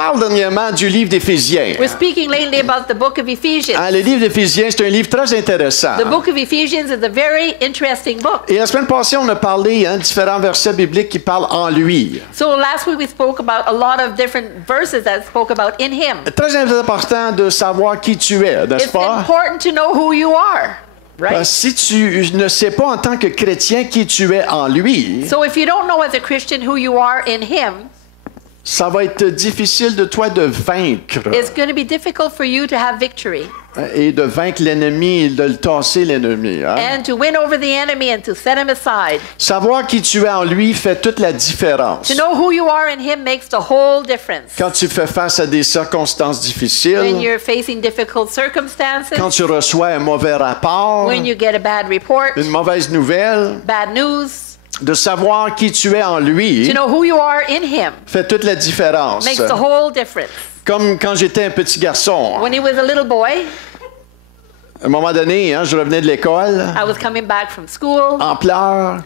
parle dernièrement du livre d'Éphésiens. We're speaking lately about the book of Ephesians. Le livre d'Éphésiens, c'est un livre très intéressant. The book of Ephesians is a very interesting book. Et la semaine passée, on a parlé différents versets bibliques qui parlent en lui. So last week we spoke about a lot of different verses that spoke about in him. Très important de savoir qui tu es, n'est-ce It's pas? important to know who you are, right? Si tu ne sais pas en tant que chrétien qui tu es en lui, So if you don't know as a Christian who you are in him, ça va être difficile de toi de vaincre it's going to be difficult for you to have victory et de vaincre l'ennemi et de le tasser l'ennemi. Hein? and to win over the enemy and to set him aside. Savoir qui tu es en lui fait toute la différence. To know who you are in him makes the whole difference. Quand tu fais face à des circonstances When difficiles, you're facing difficult circumstances, quand tu reçois un mauvais rapport, when you get a bad report, une mauvaise nouvelle, bad news, de savoir qui tu es en lui to know who you are in him fait toute la différence. makes the whole difference. Comme quand j'étais un petit garçon, When he was a little boy, à un moment donné, je revenais de l'école, I was coming back from school. en pleurs,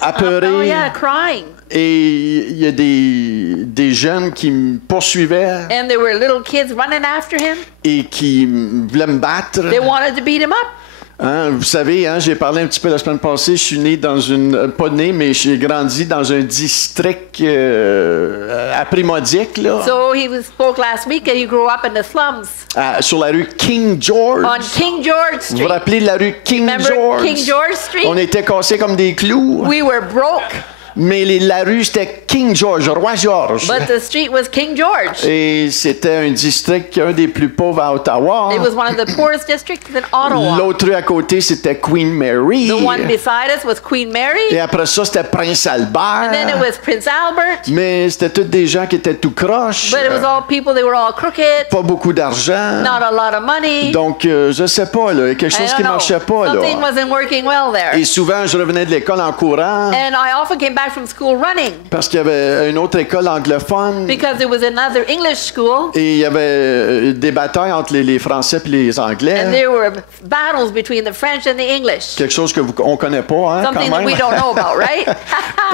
apeuré, Oh yeah, crying. et il y a des jeunes qui me poursuivaient And there were little kids running after him. et qui voulaient me battre. They wanted to beat him up. Vous savez, j'ai parlé un petit peu la semaine passée, je suis né dans pas né, mais j'ai grandi dans un district à Primodique, là, So he spoke last week that he grew up in the slums sur la rue King George. on King George Vous vous Street. rappelez de la rue King Remember George? King George Street? On était cassés comme des clous, We were broke, mais la rue c'était King George, Roi George. but the street was King George. Et c'était un district, un des plus pauvres à Ottawa. It was one of the poorest districts in Ottawa. L'autre rue à côté, c'était Queen Mary. The one beside us was Queen Mary. Et après ça, c'était Prince Albert. And then it was Prince Albert. Mais c'était tous des gens qui étaient tout croches. But it was all people, they were all crooked, Pas beaucoup d'argent. not a lot of money. Donc, je sais pas, là, il y a quelque I chose don't qui know. marchait pas. Something Là. wasn't working well there. Et souvent, je revenais de l'école en courant And I often came back from school running parce qu'il y avait une autre école anglophone. because there was another English school Et il y avait des batailles entre les Français et les Anglais. and there were battles between the French and the English. Quelque chose on connaît pas, hein, Something quand that même. we don't know about, right?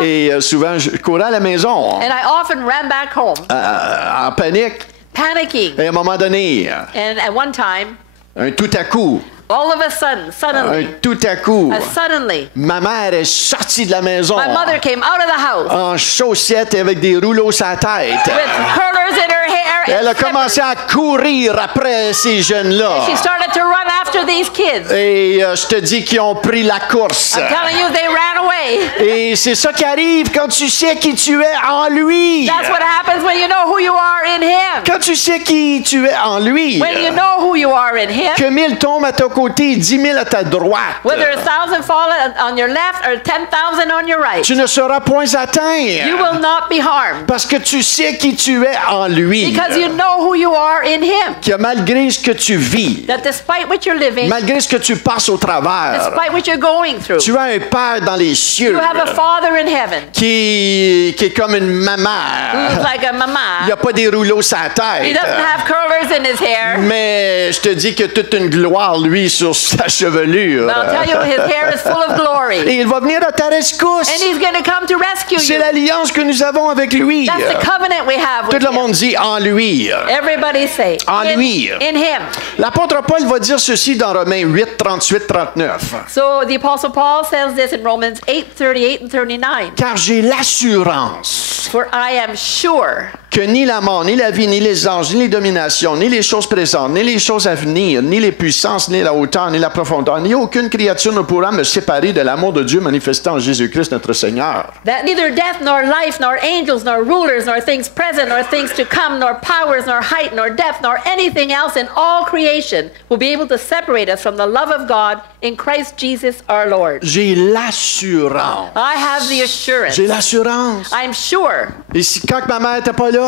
Et souvent, je courais à la maison And I often ran back home, en panique. panicking. Et à un moment donné, And at one time, un tout à coup, all of a sudden, un suddenly, tout à coup, suddenly, ma mère est sortie de la maison my mother came out of the house en chaussettes et avec des rouleaux sur la tête. with curlers in her hair Elle a and slippers. commencé à courir après ces jeunes-là. She started to run after these kids. Et je te dis qu'ils ont pris la course. I'm telling you, they ran away. Et c'est ça qui arrive quand tu sais qui tu es en lui. That's what happens when you know who you are in Him. Quand tu sais qui tu es en lui. When you know who you are in Him, Que 1000 tombent à ton côté, 10 000 à ta droite. whether 1,000 fall on your left or 10,000 on your right, Tu ne seras point you atteint. will not be harmed Parce que tu sais qui tu es en lui. because you know who you are in Him. Que malgré ce que tu vis, That despite what you're living, malgré ce que tu passes au travers, despite what you're going through, tu as un Père dans les cieux you have a Father in heaven qui est comme une maman. who's like a Il n'y mama. a pas des rouleaux sur la He tête. doesn't have curlers in his hair. Mais je te dis qu'il y a toute une gloire, lui, sur sa chevelure. But I'll tell you, his hair is full of glory. Et il va venir à ta rescousse. And he's going to come to rescue C'est you. l'alliance que nous avons avec lui. That's the covenant we have Tout with le him. monde dit en lui. Everybody say, En lui. in him. L'apôtre Paul va dire ceci dans Romains 8, 38, 39. So the Apostle Paul says this in Romans 8, 38 and 39. Car j'ai l'assurance For I am sure que ni la mort, ni la vie, ni les anges, ni les dominations, ni les choses présentes, ni les choses à venir, ni les puissances, ni la hauteur, ni la profondeur, ni aucune créature ne pourra me séparer de l'amour de Dieu manifesté en Jésus-Christ notre Seigneur. that neither death, nor life, nor angels, nor rulers, nor things present, nor things to come, nor powers, nor height, nor depth, nor anything else in all creation will be able to separate us from the love of God in Christ Jesus our Lord. J'ai l'assurance. I have the assurance. J'ai l'assurance. I'm sure. Et si, quand ma mère n'était pas là,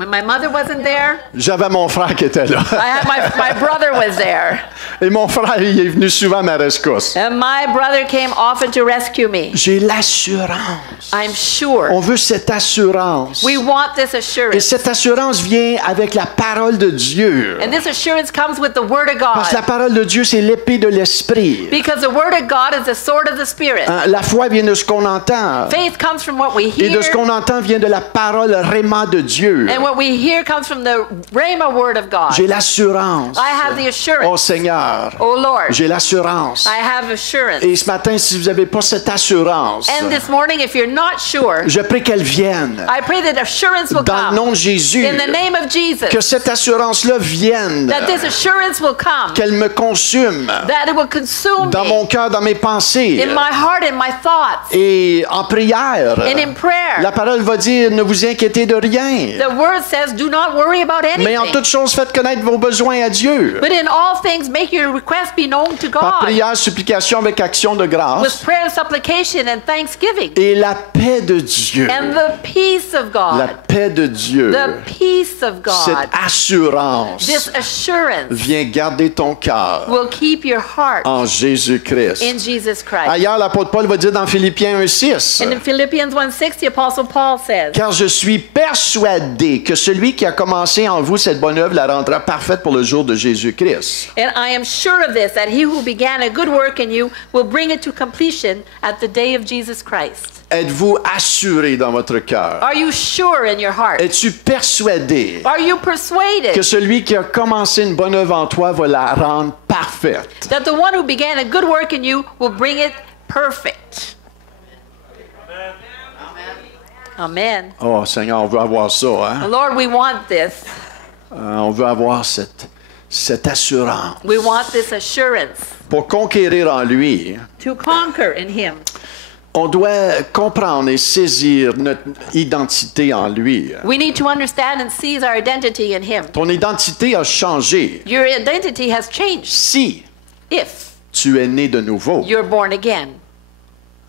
When my mother wasn't there, J'avais mon frère qui était là. I had my brother was there. Et mon frère, il est venu souvent à ma rescousse. And my brother came often to rescue me. J'ai l'assurance. I'm sure. On veut cette assurance. We want this Et assurance. cette assurance vient avec la parole de Dieu. And this assurance comes with the Word of Parce que la God. parole de Dieu, c'est l'épée de l'esprit. Because the Word of God is the sword of the Spirit. Hein, la foi vient de ce qu'on entend. Faith comes from what we Et de hear. ce qu'on entend vient de la parole réma de Dieu. And what we hear comes from the Rhema Word of God. J'ai l'assurance. I have the Oh assurance. Seigneur, Oh Lord, j'ai l'assurance. I have assurance. Et ce matin, si vous n'avez pas cette assurance, And this morning, if you're not sure, je prie qu'elle vienne. I pray that assurance will Dans le nom come. de Jésus, In the name of Jesus, que cette assurance-là vienne, that this assurance will come. qu'elle me consume That it will consume dans mon me cœur, dans mes pensées, in my heart and my thoughts et en prière. and in prayer. La parole va dire, ne vous inquiétez de rien, The Word says, do not worry about mais en anything. toutes choses, faites connaître vos besoins à Dieu. But in all things, make your request be known to Par God prière, supplication avec action de grâce. with prayer, supplication, and thanksgiving. Et la paix de Dieu, And the peace of la God, paix de Dieu, the peace of cette God, assurance this assurance vient garder ton cœur will keep your heart en Jésus-Christ. in Jesus Christ. Ailleurs, l'apôtre Paul va dire dans Philippiens 1:6, And in Philippians 1:6, the Apostle Paul says, car je suis persuadé que celui qui a commencé en vous cette bonne œuvre la rendra parfaite pour le jour de Jésus-Christ. and I am sure of this, that he who began a good work in you will bring it to completion at the day of Jesus Christ. Êtes-vous assuré dans votre cœur? Are you sure in your heart? Es-tu persuadé Are you que persuaded celui qui a commencé une bonne œuvre en toi va la rendre parfaite? that the one who began a good work in you will bring it perfect? Amen. Oh Seigneur, on veut avoir ça, hein? Lord, we want this. On veut avoir cette assurance. We want this assurance Pour conquérir en lui, to conquer in him. on doit comprendre et saisir notre identité en lui. We need to understand and seize our identity in him. Ton identité a changé Your identity has changed si if tu es né de nouveau. you're born again.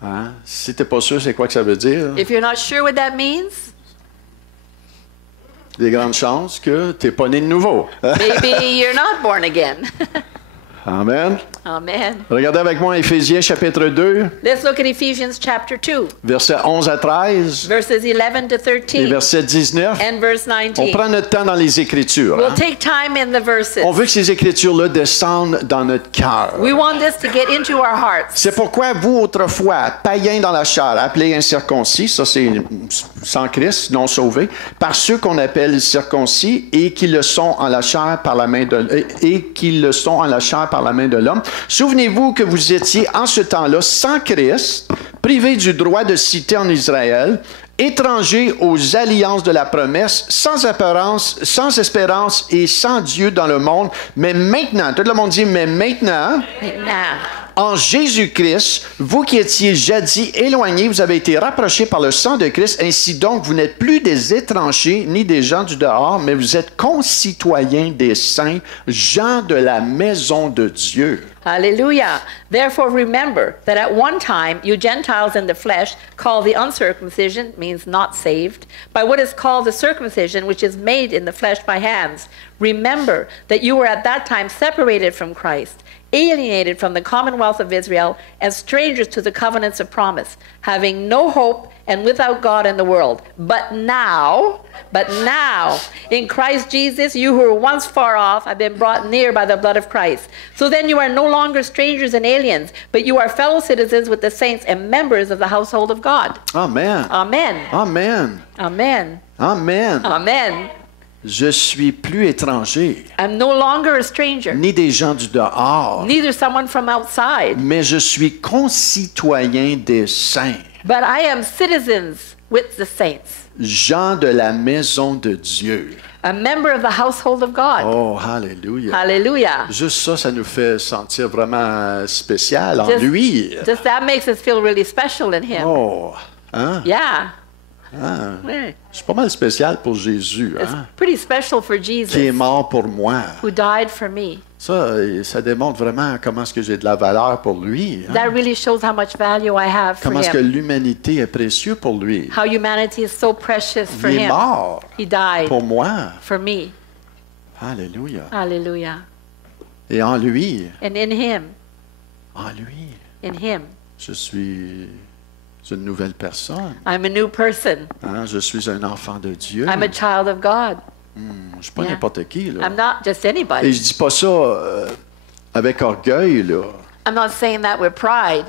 Hein? Si tu n'es pas sûr, c'est quoi que ça veut dire? If you're not sure what that means, Des grandes chances que tu n'es pas né de nouveau. maybe you're not born again. Amen. Amen. Regardez avec moi Éphésiens chapitre 2, Let's look at Ephesians chapter 2, versets 11 à 13 verses 11 to et 13 verset 19. and verse On 19. prend notre temps dans les Écritures. We'll Hein? take time in the verses. On veut que ces Écritures-là descendent dans notre cœur. We want this to get into our hearts. C'est pourquoi vous, autrefois, païens dans la chair, appelés incirconcis, ça c'est sans Christ, non sauvés, par ceux qu'on appelle circoncis et qui le sont en la chair par la main de l'homme. Souvenez-vous que vous étiez en ce temps-là sans Christ, privés du droit de cité en Israël, étrangers aux alliances de la promesse, sans espérance et sans Dieu dans le monde. Mais maintenant, tout le monde dit, mais maintenant, Now, en Jésus-Christ, vous qui étiez jadis éloignés, vous avez été rapprochés par le sang de Christ. Ainsi donc, vous n'êtes plus des étrangers ni des gens du dehors, mais vous êtes concitoyens des saints, gens de la maison de Dieu. hallelujah. Therefore, remember that at one time you Gentiles in the flesh, called the uncircumcision, means not saved, by what is called the circumcision, which is made in the flesh by hands. Remember that you were at that time separated from Christ, alienated from the commonwealth of Israel, and strangers to the covenants of promise, having no hope and without God in the world. But now, in Christ Jesus, you who were once far off have been brought near by the blood of Christ. So then you are no longer strangers and aliens, but you are fellow citizens with the saints and members of the household of God. Amen. Amen. Amen. Amen. Amen. Amen. Je suis plus étranger, I'm no longer a stranger, ni des gens du dehors, neither someone from outside, mais je suis concitoyen des saints, but I am citizens with the saints, gens de la maison de Dieu. a member of the household of God. Oh, hallelujah. Hallelujah. Juste ça, ça nous fait sentir vraiment spécial en Just- lui. Just that makes us feel really special in Him. Oh, hein? Yeah. Yeah. C'est pas mal spécial pour Jésus, It's hein, pretty special for qui est Jesus, mort pour moi. who died for me. Ça démontre vraiment comment est-ce que j'ai de la valeur pour lui. Hein. That really shows how much value I have for Comment est-ce que him. l'humanité est précieuse pour lui. How humanity is so precious for Il est him. mort He died pour moi. for me. Alléluia. Hallelujah. Et en lui, And in him, je suis une nouvelle personne. I'm a new person. Hein. Je suis un enfant de Dieu. I'm a child of God. Je ne suis pas Yeah. n'importe qui. Là. I'm not just Et anybody. je dis pas ça avec orgueil. Là. I'm not saying that with pride.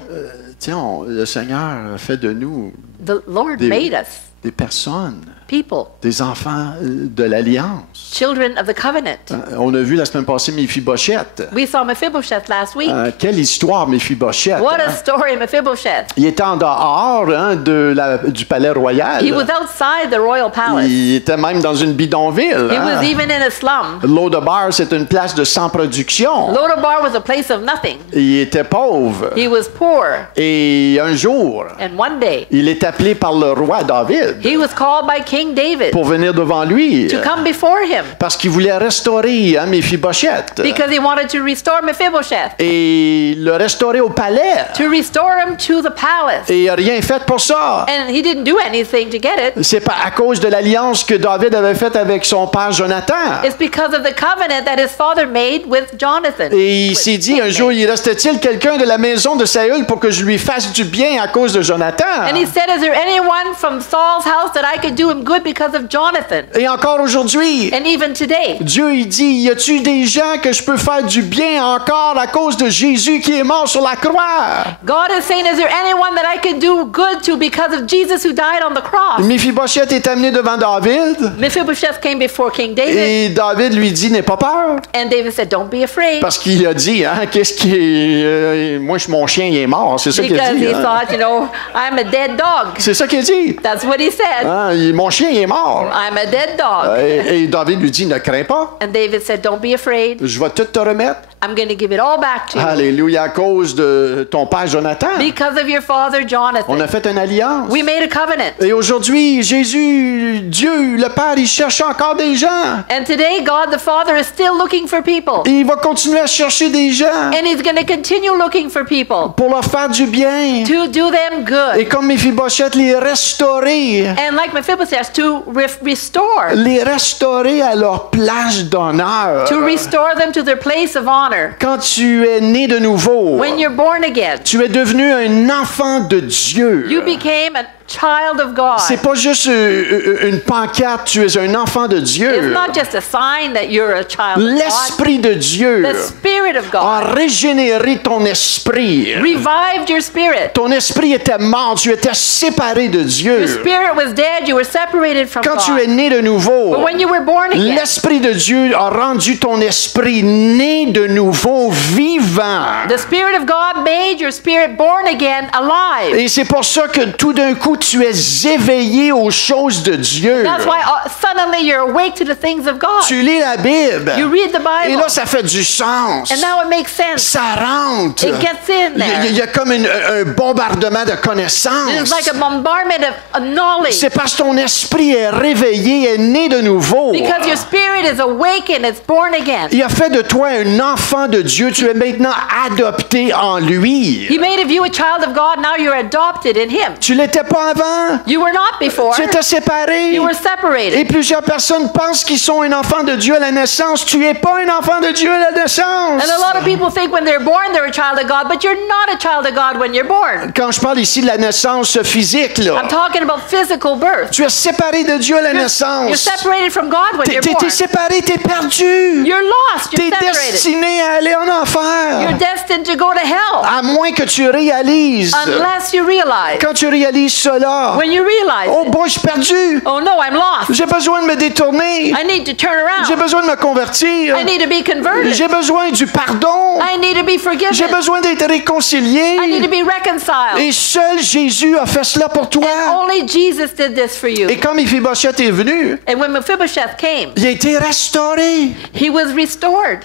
Tiens, le Seigneur a fait de nous The Lord Des- made us des personnes, people, des enfants de l'Alliance. children of the covenant. On a vu la semaine passée Méphibosheth. We saw Mephibosheth last week. Quelle histoire, Méphibosheth. What a Hein? story, Mephibosheth. Il était en dehors hein, du palais royal. He was outside the royal palace. Il était même dans une bidonville. He Hein? was even in a slum. Lodabar, c'est une place de sans production. Lodabar was a place of nothing. Il était pauvre. He was poor. Et un jour, And one day, il est appelé par le roi David he was called by King David pour venir devant lui. to come before him Parce qu'il voulait restaurer hein, Méphibosheth. because he wanted to restore Mephibosheth, Et le restaurer au palais. to restore him to the palace. Et il n'a rien fait pour ça. And he didn't do anything to get it. C'est pas à cause de l'alliance que David avait faite avec son père Jonathan. It's because of the covenant that his father made with Jonathan. Et il s'est dit un jour, il restait-il quelqu'un de la maison de Saül pour que je lui fasse du bien à cause de Jonathan? And he said, is there anyone from Saul's house that I could do him good because of Jonathan? Et encore aujourd'hui, And even today, Dieu il dit, y a-tu des gens que je peux faire du bien encore à cause de Jésus qui est mort sur la croix? God is saying, is there anyone that I could do good to because of Jesus who died on the cross? Méphibosheth est amené devant David Mephibosheth came before King David, et David lui dit, n'aie pas peur. and David said, don't be afraid. Parce qu'il a dit, hein, qu'est-ce qui est... moi, mon chien, il est mort. C'est ça qu'il a Because dit. he Hein. thought, you know, I'm a dead dog. C'est ça qu'il a dit. That's what he said. Hein, mon chien, il est mort. I'm a dead dog. Et David lui dit, ne crains pas. And David said, don't be afraid. Je vais tout te remettre. I'm going to give it all back to you Alléluia, à cause de ton père Jonathan. because of your father On Jonathan. a fait une alliance. We made a covenant. Et aujourd'hui, Jésus, Dieu, le Père, il cherche encore des gens. And today, God the Father is still looking for people. Et il va continuer à chercher des gens And he's going to continue looking for people pour leur faire du bien. to do them Et good. comme Méphibosheth, les restaurer. And like Mephibosheth, to restore. Les restaurer à leur place d'honneur. To restore them to their place of honor. Quand tu es né de nouveau, When you're born again, tu es devenu un enfant de Dieu. you became a child of God. C'est pas juste une pancarte, tu es un enfant de It's Dieu. not just a sign that you're a child of God. L'Esprit de Dieu The Spirit of a God régénéré ton esprit. revived your spirit. Ton esprit était mort, tu étais séparé de Your Dieu. spirit was dead. You were separated from Quand tu es God. né de nouveau, But when you were born again, l'Esprit de Dieu a rendu ton esprit né de nouveau vivant. the Spirit of God made your spirit born again alive. Et c'est pour ça que tout d'un coup, tu es éveillé aux choses de Dieu. That's why suddenly you're awake to the things of God. Tu lis la Bible. You read the Et Bible. là, ça fait du sens. And now it makes sense. Ça rentre. It gets in there. Il y a comme un bombardement de connaissances. It's like a bombardment of knowledge. C'est parce que ton esprit est réveillé, est né de nouveau. Because your spirit is awakened, it's born again. Il a fait de toi un enfant de Dieu. Tu es maintenant adopté en lui. He made of you a child of God, now you're adopted in Him. Tu l'étais pas avant. You were not before. Tu étais séparé. You were separated. Et plusieurs personnes pensent qu'ils sont un enfant de Dieu à la naissance. Tu es pas un enfant de Dieu à la naissance. And a lot of people think when they're born they're a child of God, but you're not a child of God when you're born. Quand je parle ici de la naissance physique, là, I'm talking about physical birth. tu es séparé de Dieu à la You're naissance. separated from God when you're born. T'es séparé, t'es perdu. You're lost. You're T'es separated. destiné à aller en You're enfer. destined to go to hell À moins que tu réalises. unless you realize. Quand tu réalises cela, When you realize, oh boy, je suis perdu. oh no, I'm lost. J'ai besoin de me détourner. I need to turn J'ai around. besoin de me convertir. I need to be converted. J'ai besoin du pardon. I need to be forgiven. J'ai besoin d'être I need réconcilié. to be reconciled. Et seul Jésus a fait cela pour toi. Only Jesus did this for you. Et quand Méphibosheth est venu, And when Mephibosheth came, il a été restauré he was restored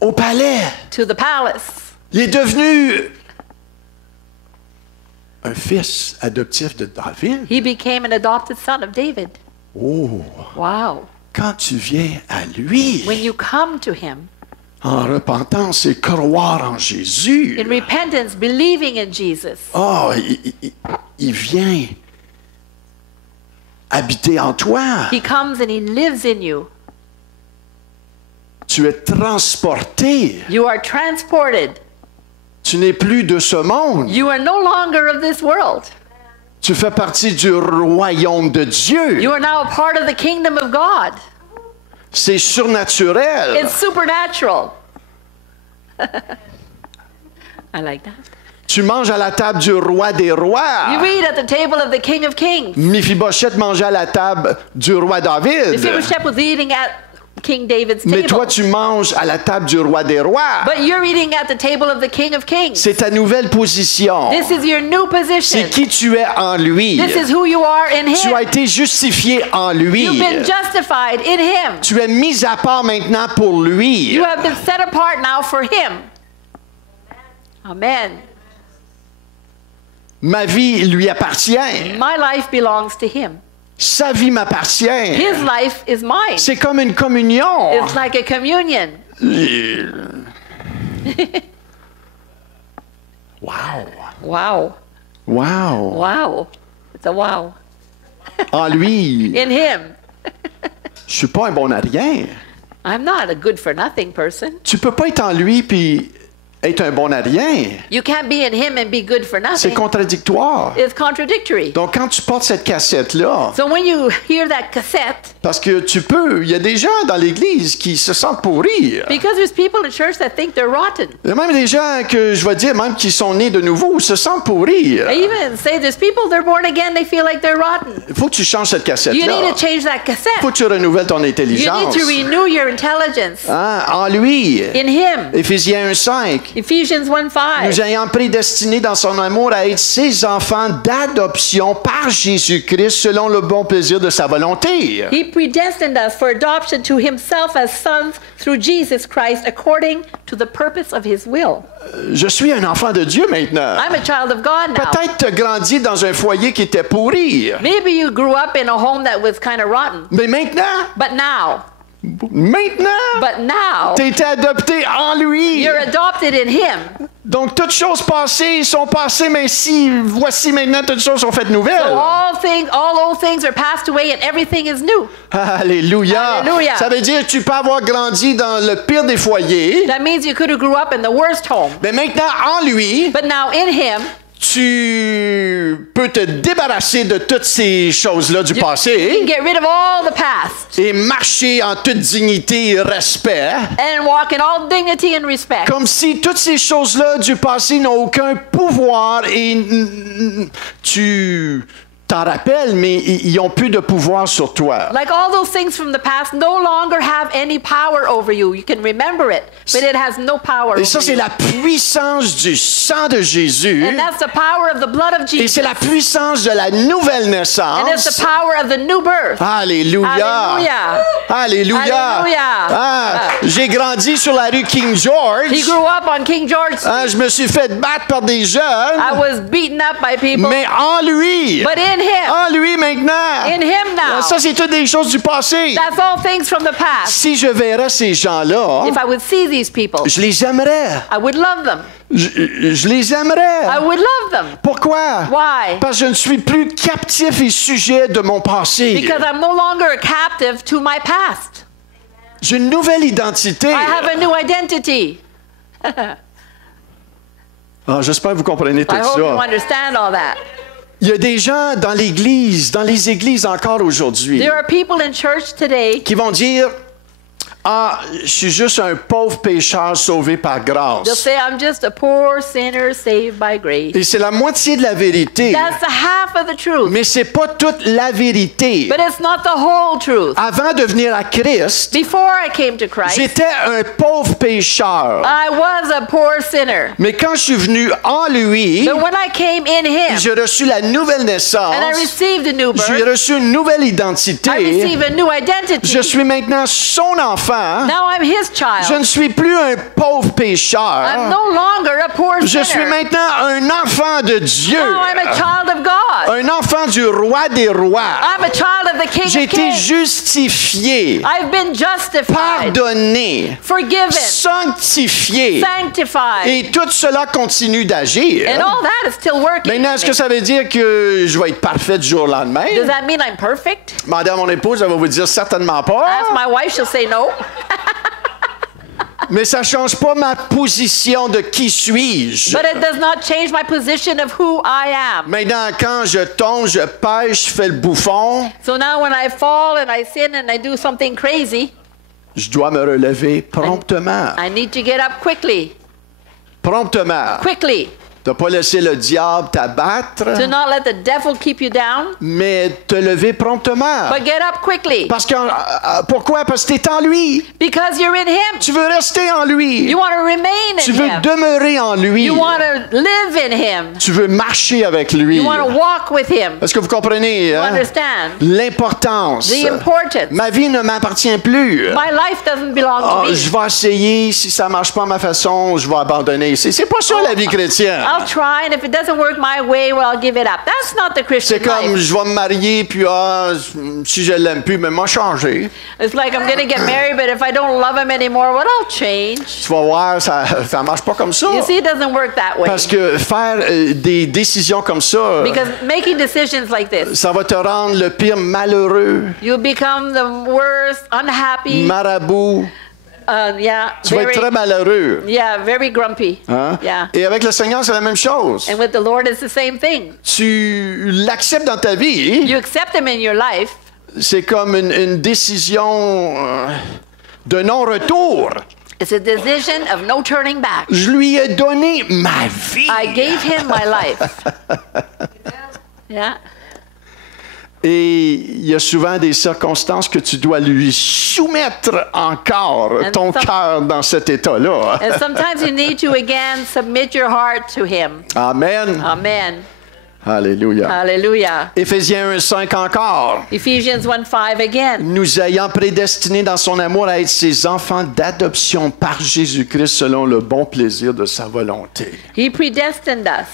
au palais. to the palace. Il est devenu un fils adoptif de David. He became an adopted son of David. Oh, Wow. quand tu viens à lui, When you come to him en repentance et croire en Jésus, in repentance, believing in Jesus, oh, il vient habiter en toi. he comes and he lives in you. Tu es transporté. You are transported. Tu n'es plus de ce monde. You are no longer of this world. Tu fais partie du royaume de Dieu. You are now a part of the kingdom of God. C'est surnaturel. It's supernatural. I like that. Tu manges à la table du roi des You rois. eat at the table of the King of Kings. Mephibosheth mangeait à la table du roi David. Mephibosheth was eating at King David's Mais table. toi, tu manges à la table du roi des rois. But you're eating at the table of the King of Kings. C'est ta nouvelle position. This is your new position. C'est qui tu es en lui. This is who you are in Tu as Him. été justifié en lui. You've been justified in Him. Tu es mis à part maintenant pour lui. You have been set apart now for Him. Amen. Ma vie lui appartient. My life belongs to Him. Sa vie m'appartient. His life is mine. C'est comme une communion. It's like a communion. Wow. Wow. Wow. Wow. It's a wow. En lui, In Him. je suis pas un bon à rien. I'm not a good for nothing person. Tu peux pas être en lui puis être un bon à rien. You can't be in Him and be good for C'est nothing. contradictoire. It's contradictory. Donc quand tu portes cette cassette-là, So when you hear that cassette, parce que il y a des gens dans l'Église qui se sentent pourrir. because there's people in church that think they're rotten. Il y a même des gens que je vais dire, même qui sont nés de nouveau, se sentent pourrir. I even say there's people, they're born again, they feel like they're rotten. Il faut que tu changes cette You cassette-là. need to change that Il cassette. faut que tu renouvelles ton You intelligence. need to renew your intelligence Hein? En lui, in Him. Éphésiens 1:5. Ephesians 1:5. Nous ayant prédestinés dans son amour à être ses enfants d'adoption par Jésus-Christ selon le bon plaisir de sa volonté. He predestined us for adoption to Himself as sons through Jesus Christ according to the purpose of His will. Je suis un enfant de Dieu maintenant. I'm a child of God now. Peut-être tu as grandi dans un foyer qui était pourri. Maybe you grew up in a home that was kind of rotten. Mais maintenant, But now, tu as été adopté en lui. you're adopted in Him. Donc toutes choses passées sont passées, mais voici maintenant toutes choses sont faites nouvelles. So all old things are passed away and everything is new. Alléluia. Alléluia. Ça veut dire que tu peux avoir grandi dans le pire des foyers, That means you could have grew up in the worst home. mais maintenant en lui, But now in Him, tu peux te débarrasser de toutes ces choses-là du you can passé get rid of all the past et marcher en toute dignité et respect, and walk in all dignity and respect. comme si toutes ces choses-là du passé n'ont aucun pouvoir et tu t'en rappelles, mais ils n'ont plus de pouvoir sur toi. Like all those things from the past no longer have any power over you. You can remember it, but it has no power Et over ça, c'est you. la puissance du sang de Jésus. And that's the power of the blood of Et Jesus. c'est la puissance de la nouvelle And it's naissance. the power of the new birth. Alléluia. Hallelujah. Alléluia. Alléluia. Ah, j'ai grandi sur la rue King George. He grew up on King George Street. Ah, je me suis fait battre par des I jeunes. was beaten up by people. Mais en lui. But in Him, En lui maintenant. in Him now, Ça, c'est toutes des choses du passé. that's all things from the past. Si je verrais ces gens-là, If I would see these people, je les aimerais. I would love them. Je les aimerais. I would love them. Pourquoi? Why? Parce que je ne suis plus captif et sujet de mon passé. Because I'm no longer a captive to my past. J'ai une nouvelle identité. I have a new identity. Ah, j'espère que vous comprenez tout I hope you ça. understand all that. Il y a des gens dans l'Église, dans les églises encore aujourd'hui, There are people in church today qui vont dire « Ah, je suis juste un pauvre pécheur sauvé par they'll grâce. say, I'm just a poor sinner saved by » grace. Et c'est la moitié de la vérité, That's the half of the truth. mais c'est pas toute la vérité. But it's not the whole truth. Avant de venir à Christ, Before I came to Christ, j'étais un pauvre pécheur. I was a poor sinner. Mais quand je suis venu en lui, But when I came in Him j'ai reçu la nouvelle naissance, and I received a new j'ai birth, reçu une nouvelle identité. I received a new identity. Je suis maintenant son enfant. enfant. Now I'm his Je child. ne suis plus un pauvre I'm pécheur. no longer a poor Je suis sinner. maintenant un enfant de Dieu. Now I'm a child of God. Un enfant du roi des rois. I'm a child of the King J'ai of été Kings. justifié, I've been justified, pardonné, forgiven, sanctifié. sanctified, Et tout cela continue d'agir. and all that is still working. Maintenant, est-ce que ça veut dire que je vais être parfait du jour au lendemain? Does that mean I'm perfect? Demandez à mon épouse, elle va vous dire certainement pas. Ask my wife, she'll say no. Mais ça ne change pas ma position de qui suis-je. But it does not change my position of who I am. Maintenant, quand je tombe, je pêche, je fais le bouffon, So now when I fall and I sin and I do something crazy, je dois me relever promptement. I need to get up quickly. Promptement. Quickly. De ne pas laisser le diable t'abattre, To not let the devil keep you down, mais te lever promptement. but get up quickly. Parce que, pourquoi? Parce que tu es en lui. Because you're in him. Tu veux rester en lui. You want to remain Tu in veux him. demeurer en lui. You want to live in him. Tu veux marcher avec lui. You want to walk with him. Est-ce que vous comprenez? You Hein? understand? L'importance. The importance. Ma vie ne m'appartient plus. My life doesn't belong Ah, to me. je vais essayer. Si ça ne marche pas à ma façon, je vais abandonner. C'est pas ça la vie chrétienne. I'll try, and if it doesn't work my way, well, I'll give it up. That's not the Christian C'est comme, life. je vais me marier, puis si je l'aime plus, mais m'a changé. It's like I'm going to get married, but if I don't love him anymore, well, I'll change. Tu vas voir, ça ne marche pas comme ça. You see, it doesn't work that way. Parce que faire des décisions comme ça, Because making decisions like this, ça va te rendre le pire malheureux, you'll become the worst, unhappy, marabout. yeah, Tu vas être très malheureux. yeah, very grumpy. Hein? Yeah. Et avec le Seigneur, c'est la même chose. And with the Lord, it's the same thing. Tu l'acceptes dans ta vie, You accept him in your life. c'est comme une décision de non-retour. It's a decision of no turning back. Je lui ai donné ma vie. I gave him my life. Yeah. Et il y a souvent des circonstances que tu dois lui soumettre encore And ton cœur dans cet état-là. And sometimes you need to again submit your heart to him. Amen. Amen. Alléluia. Hallelujah. Éphésiens 1:5 encore. Ephesians 1:5 again. Nous ayant prédestinés dans son amour à être ses enfants d'adoption par Jésus-Christ selon le bon plaisir de sa volonté. He predestined us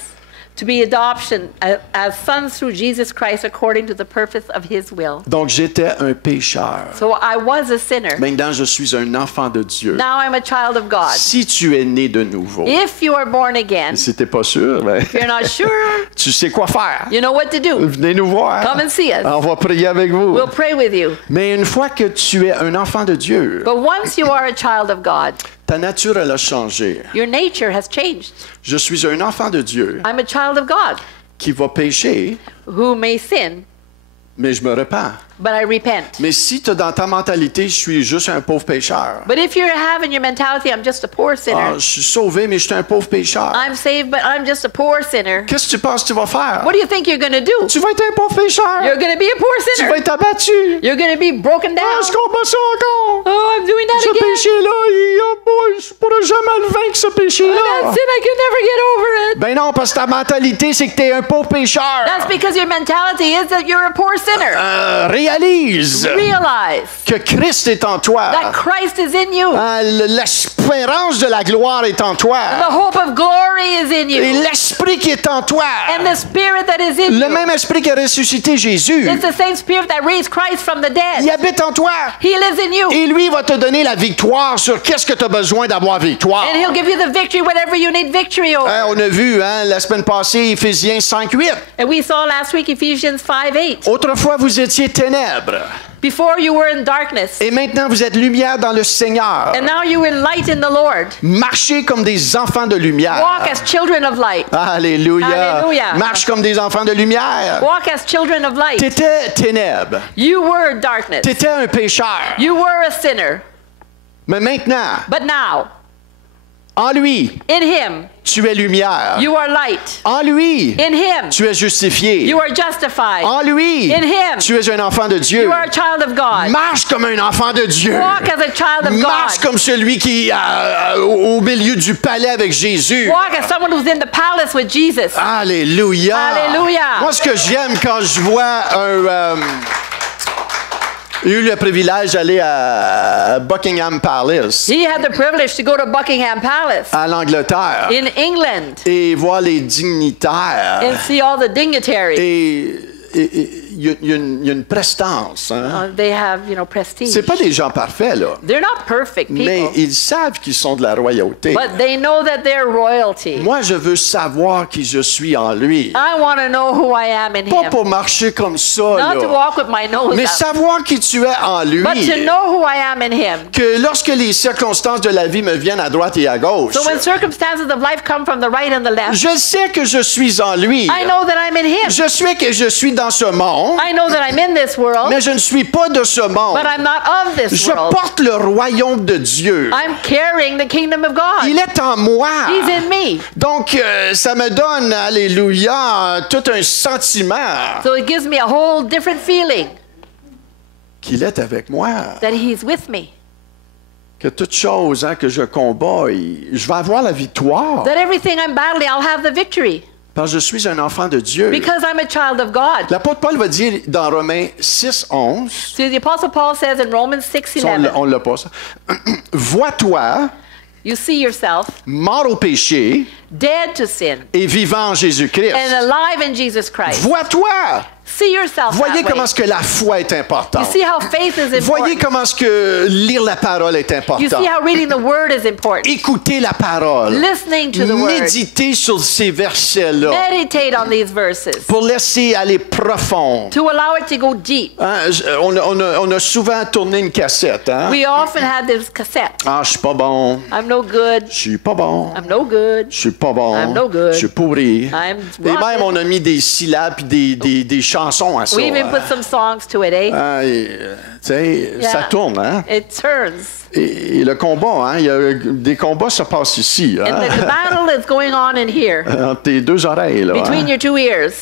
to be adoption as sons through Jesus Christ according to the purpose of his will. Donc j'étais un pécheur. So I was a sinner. Maintenant je suis un enfant de Dieu. Now I'm a child of God. Si tu es né de nouveau, If you are born again, si t'es pas sûr, ben, if you're not sure, tu sais quoi faire. you know what to do. Venez nous voir. Come and see us. On va prier avec vous. We'll pray with you. Mais une fois que tu es un enfant de Dieu, But once you are a child of God, ta nature elle a changé. your nature has changed. Je suis un enfant de Dieu I'm a child of God qui va pécher, who may sin, mais je me repens. but I repent. Mais si tu as dans ta mentalité, je suis juste un pauvre pécheur. But if you have in your mentality, I'm just a poor sinner, Je suis sauvé, mais je suis un pauvre pécheur. I'm saved, but I'm just a poor sinner, Qu'est-ce que tu penses que tu vas faire? what do you think you're going to do? Tu vas être un pauvre pécheur. You're going to be a poor Tu vas sinner. être abattu. You're going to be broken down. Je comprends ça encore. Oh, I'm doing that Ce again. péché-là, je ne pourrai jamais le vaincre, ce péché-là. That's it. I can never get over it. Ben non, parce que ta mentalité, c'est que tu es un pauvre pécheur. That's because your mentality is that you're a poor sinner. Réalise Realize que Christ est en toi. that Christ is in you. L'espérance de la gloire est en toi. The hope of glory is in Et you. l'esprit qui est en toi. And the spirit that is in Le you. même esprit qui a ressuscité Jésus. It's the same spirit that raised Christ from the Il dead. habite en toi. He lives in you. Et lui va te donner la victoire sur qu'est-ce que tu as besoin d'avoir victoire. And he'll give you the victory, whatever you need victory over. On a vu la semaine passée Éphésiens 5:8. And we saw last week Ephesians 5:8. Autrefois vous étiez ténèbres Before you were in darkness, et maintenant vous êtes lumière dans le Seigneur. and now you are light in the Lord. Marchez comme des enfants de lumière. Walk as children of light. Alléluia. Alléluia. Marche comme des enfants de lumière. Walk as children of light. T'étais ténèbres. You were darkness. T'étais un pécheur. You were a sinner. Mais maintenant, But now, en lui, in him, tu es lumière. you are light. En lui, In him, tu es justifié. you are justified. En lui, In him, tu es un enfant de Dieu. you are a child of God. Marche comme un enfant de Dieu. Walk as a child of Marche God. comme celui qui est au milieu du palais avec Jésus. Walk as someone who's in the palace with Jesus. Alléluia. Alléluia. Moi, ce que j'aime quand je vois eu le privilège d'aller à Buckingham Palace, He had the privilege to go to Buckingham Palace à l'Angleterre, in England et voir les dignitaires. and see all the dignitaries. Et il y a une prestance. Hein? They have, you know, prestige. C'est pas des gens parfaits, là. They're not perfect Mais people, ils savent qu'ils sont de la royauté. but they know that they're royalty. Moi, je veux savoir qui je suis en lui. I want to know who I am in Pas Him. pour marcher comme ça, Not to là. walk with my nose Mais up, savoir qui tu es en lui. but to know who I am in Him. Que lorsque les circonstances de la vie me viennent à droite et à gauche, So when circumstances of life come from the right and the left, je sais que je suis en lui. I know that I'm in Him. Je sais que je suis dans ce monde, I know that I'm in this world, mais je ne suis pas de ce monde. but I'm not of this Je world. porte le royaume de Dieu. I'm carrying the kingdom of God. Il est en moi. He's in me. Donc, ça me donne, alléluia, tout un sentiment So it gives me a whole different feeling qu'il est avec moi. that He's with me. Que toute chose que je combats, je vais avoir la victoire. That everything I'm battling, I'll have the victory. Parce que je suis un enfant de Dieu. Because I'm a child of God. L'apôtre Paul va dire dans Romains 6, 11, So the Apostle Paul says in Romans 6:11, on l'a pas ça, vois-toi, you see yourself mort au péché dead to sin et vivant en Jésus-Christ. and alive in Jesus Christ. Vois-toi. See yourself Voyez that comment way. est-ce que la foi est You importante. see how faith is Voyez important. comment est-ce que lire la parole est You important. see how reading the Word is important. Écoutez la parole. Listening to the Word. Méditez sur ces versets-là Meditate on these verses pour laisser aller profond. to allow it to go deep. Hein, on a souvent tourné une cassette. Hein? We often had this cassette. Ah, je suis pas bon. I'm no good. Je suis pas bon. I'm no good. Je suis pas bon. I'm no good. Je suis pourri. I'm Et même, rotten. on a mis des syllabes et des chansons à ça. We even hein. put some songs to it, eh? Ah, tu sais, ça Yeah. tourne, hein? It turns. Et le combat, hein? Il y a des combats se passent ici, And hein? the battle is going on in here, Entre tes deux oreilles, là. between hein. your two ears.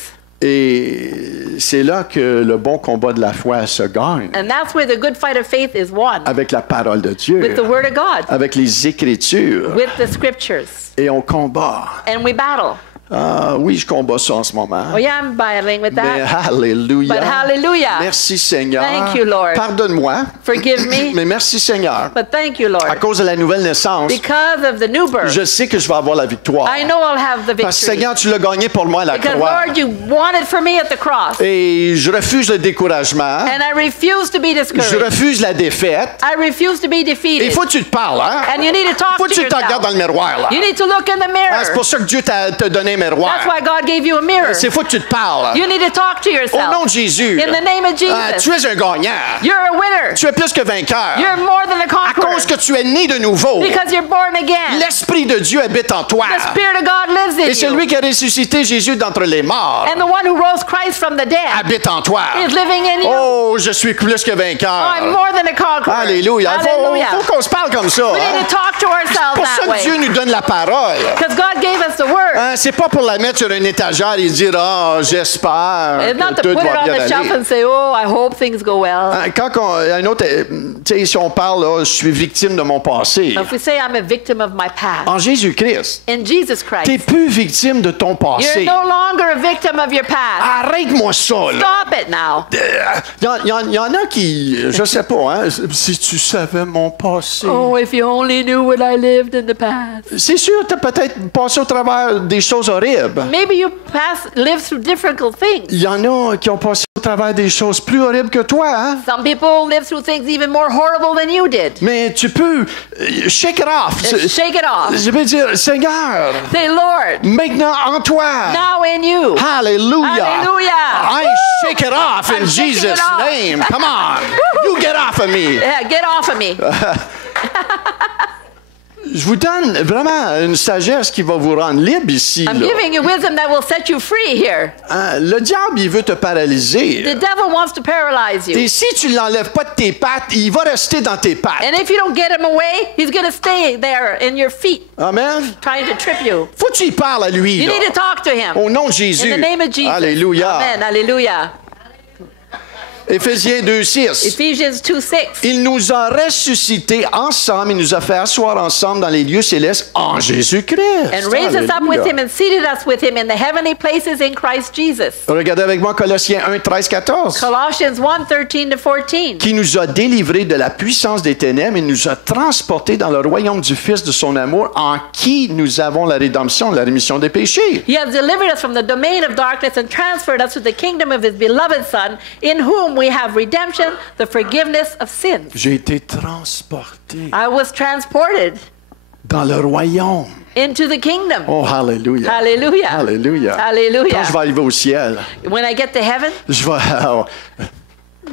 Et c'est là que le bon combat de la foi se gagne. And that's where the good fight of faith is won. Avec la parole de Dieu. With the Word of God. Avec les Écritures. With the Scriptures. Et on combat. And we battle. Ah, oui, je combats ça en ce moment. Oh yeah, I'm battling with Mais that. alléluia. But hallelujah. Merci Seigneur. Thank you, Lord. Pardonne-moi. Forgive me. Mais merci Seigneur. But thank you, Lord. À cause de la nouvelle naissance, Because of the new birth, je sais que je vais avoir la victoire. I know I'll have the Parce que victory. Seigneur, tu l'as gagné pour moi à la Because croix. Lord, you won it for me at the cross. Et je refuse le découragement. And I refuse to be Je discouraged. refuse la défaite. I refuse to be Et defeated. il faut que tu te parles, hein? And you need to talk Faut to que tu te regardes dans yourself. le miroir, là. You need to look in the Ah, c'est mirror. pour ça que Dieu t'a donné un miroir. That's why God gave you a mirror. C'est faut que tu te parles. You need to talk to Au nom yourself. de Jésus. In the name of Ah, Jesus. tu es un gagnant. You're a winner. Tu es plus que vainqueur. You're more than a À conqueror. cause que tu es né de nouveau. Because you're born again. L'Esprit de Dieu habite en toi. The Spirit of God lives Et in c'est you. lui qui a ressuscité Jésus d'entre les morts. And the one who rose Christ from the dead Habite en toi. is living in you. Oh, je suis plus que I'm vainqueur. more than a conqueror. Alléluia. Hallelujah. Faut qu'on se parle comme ça. We hein. need to talk to ourselves Pour ça that que Dieu way. nous donne la parole. Because God gave us the word. Hein, c'est pas pour la mettre sur une étagère et dire ah j'espère It's not que to tout put it va on bien the shelf aller. and say, oh, I hope things go well. Hein, quand un autre, tu sais, si on parle, là, je suis victime de mon passé. If we say I'm a victim of my past, En Jésus-Christ, in Jesus t'es Christ, plus victime de ton you're passé. no longer a victim of your past. Arrête-moi ça, là. Stop it now. Il y en a qui, je sais pas, hein, si tu savais mon passé. Oh, if you only knew what I lived in the past. C'est sûr, tu as peut-être passé au travers des choses horribles. Maybe you lived through difficult things. Il y en a qui ont passé au travers des choses plus horribles que toi, hein? Some people live through things even more horrible than you did. Mais tu peux shake it off. Shake it off. Je vais dire, Seigneur, Say, Lord, maintenant en toi. now in you. Hallelujah. Hallelujah. I shake it off in I'm shaking Jesus' it off. name. Come on. You get off of me. Yeah, get off of me. Je vous donne vraiment une sagesse qui va vous rendre libre ici. I'm là. giving you wisdom that will set you free here. Hein, le diable, il veut te paralyser. The devil wants to paralyze you. Et si tu ne l'enlèves pas de tes pattes, il va rester dans tes pattes. And if you don't get him away, he's going to stay there in your feet, Amen. trying to trip you. Faut que tu y parles à lui. You là. need to talk to him. Au nom de Jésus. In the name of Jesus. Alléluia. Amen. Hallelujah. Éphésiens 2:6. Ephesians 2:6. Il nous a ressuscités ensemble, il nous a fait asseoir ensemble dans les lieux célestes en Jésus-Christ. And raised us up with Alléluia. him and seated us with him in the heavenly places in Christ Jesus. Regardez avec moi Colossiens 1, 13, 14. Colossians 1:13-14. Qui nous a délivrés de la puissance des ténèbres et nous a transportés dans le royaume du Fils de son amour, en qui nous avons la rédemption, la rémission des péchés. He has delivered us from the domain of darkness and transferred us to the kingdom of his beloved Son, in whom we have redemption, the forgiveness of sins. J'ai été transporté I was transported dans le royaume. into the kingdom. Oh, hallelujah. Hallelujah. Hallelujah. Hallelujah. Quand je vais arriver au ciel, When I get to heaven, je vais...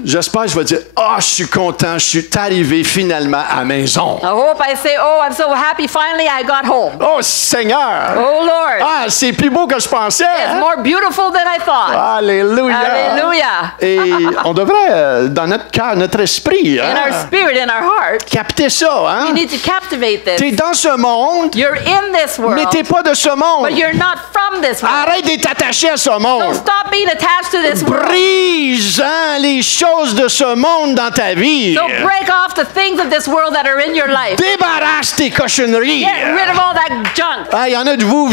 j'espère que je vais dire, je suis content, je suis arrivé finalement à la maison. I hope I say, oh, I'm so happy, finally I got home. Oh, Seigneur! Oh, Lord. C'est plus beau que je pensais. It's Hein? more beautiful than I thought. Alléluia! Hallelujah. Et on devrait, dans notre cœur, notre esprit, In hein, our spirit, in our heart, capter ça. you Hein? need to captivate this. T'es dans ce monde, You're in this mais world, t'es pas de ce monde. but you're not from this world. Arrête d'être attaché à ce Don't monde. stop being attached to this world. Brise hein, les choses de ce monde dans ta vie. So break off the things of this world that are in your life. Débarrasse tes cochonneries. Get rid of all that junk. Il y en a de vous,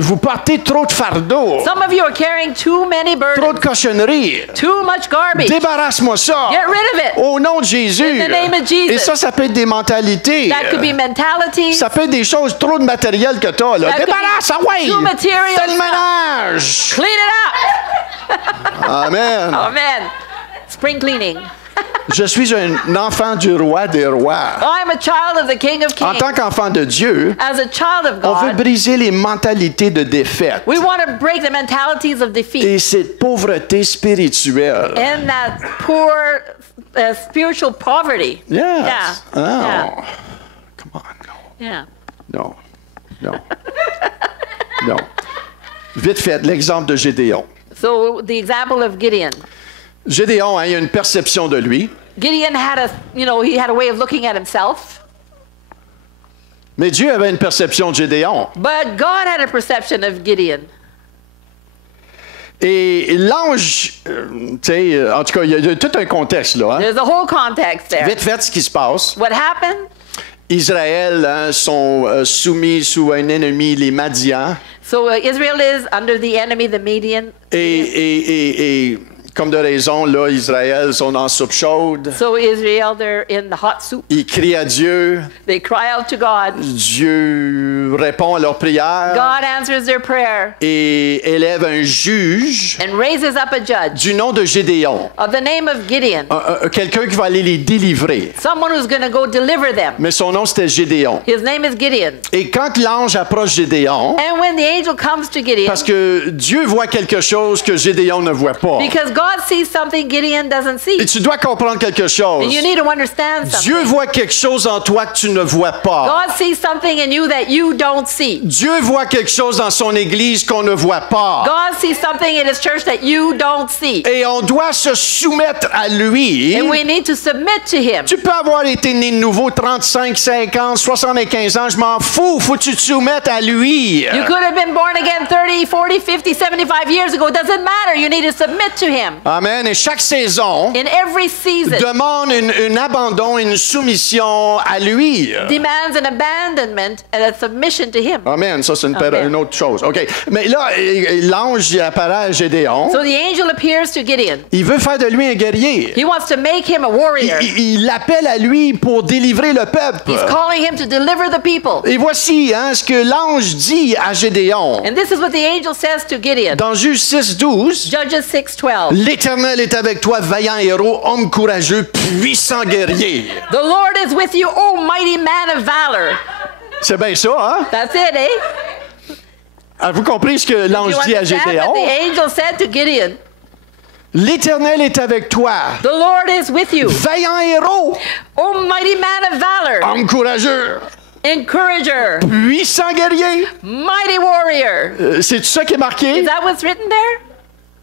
vous portez trop de fardeaux, Some of you are carrying too many trop burdens, de cochonneries. too much garbage. Débarrasse-moi ça. Get rid of it. Au nom de Jésus. In the name of Jesus. Et ça peut être des mentalités. That could be mentalities. Ça peut être des choses, trop de matériel que t'as. Là. That could Débarrasse, be ouais. too material Fais le ménage. Clean it up. Amen. Amen. Spring cleaning. Je suis un enfant du roi des rois. I'm a child of the King of En Kings. tant qu'enfant de Dieu, As a child of on veut God, briser les mentalités de défaite we want to break the mentalities of defeat et cette pauvreté spirituelle. and that poor spiritual poverty. Yes. Yeah. Oh. Yeah. Come on, no. Yeah. Non. Non. Non. Vite fait, l'exemple de Gédéon. So the example of Gideon. Gédéon, il y a une perception de lui, Gideon had he had a way of looking at himself, mais Dieu avait une perception de Gédéon. but God had a perception of Gideon. Et l'ange, tu sais, en tout cas, il y a tout un contexte là. Hein? There's a whole context there. Vite fait, ce qui se passe. What happened? Israël hein, sont soumis sous un ennemi, les Madians, So Israel is under the enemy, the Median. et comme de raison, là, Israël sont dans soupe chaude. So Israel, they're in the hot soup. Ils crient à Dieu. They cry out to God. Dieu répond à leurs prières God answers their prayer et élève un juge and raises up a judge du nom de Gédéon. of the name of Gideon, Quelqu'un qui va aller les délivrer. someone who's going to go deliver them. Mais son nom, c'était Gédéon. His name is Gideon. Et quand l'ange approche Gédéon, And when the angel comes to Gideon, parce que Dieu voit quelque chose que Gédéon ne voit pas. because God sees something Gideon doesn't see, Et tu dois comprendre quelque chose. and you need to understand something. Dieu voit quelque chose en toi que tu ne vois pas. God sees something in you that you don't see. Dieu voit quelque chose dans son Église qu'on ne voit pas. God sees something in his church that you don't see. Et on doit se soumettre à lui. And we need to submit to him. Tu peux avoir été né de nouveau 35, 50, 75 ans, je m'en fous, faut que tu te soumettes à lui. You could have been born again 30, 40, 50, 75 years ago. It doesn't matter. You need to submit to him. Amen. Et chaque saison In every season, demande un abandon, une soumission à lui. demands an abandonment and a submission to him. Amen. Ça, c'est Amen. une autre chose. OK. Mais là, l'ange il apparaît à Gédéon. So the angel appears to Gideon. Il veut faire de lui un guerrier. He wants to make him a warrior. Il l'appelle à lui pour délivrer le peuple. He's calling him to deliver the people. Et voici hein, ce que l'ange dit à Gédéon. And this is what the angel says to Gideon. Dans Juge 6, 12, Judges 6:12. l'Éternel est avec toi, vaillant héros, homme courageux, puissant guerrier. The Lord is with you, O mighty man of valor. C'est bien ça, hein? That's it, eh? Avez-vous compris ce que l'ange You dit à understand what Gédéon? the angel said to Gideon? L'Éternel est avec toi, The Lord is with you, vaillant héros, O mighty man of valor, homme courageux, encourager, puissant guerrier. mighty warrior. C'est ça qui est Is marqué? that what's written there?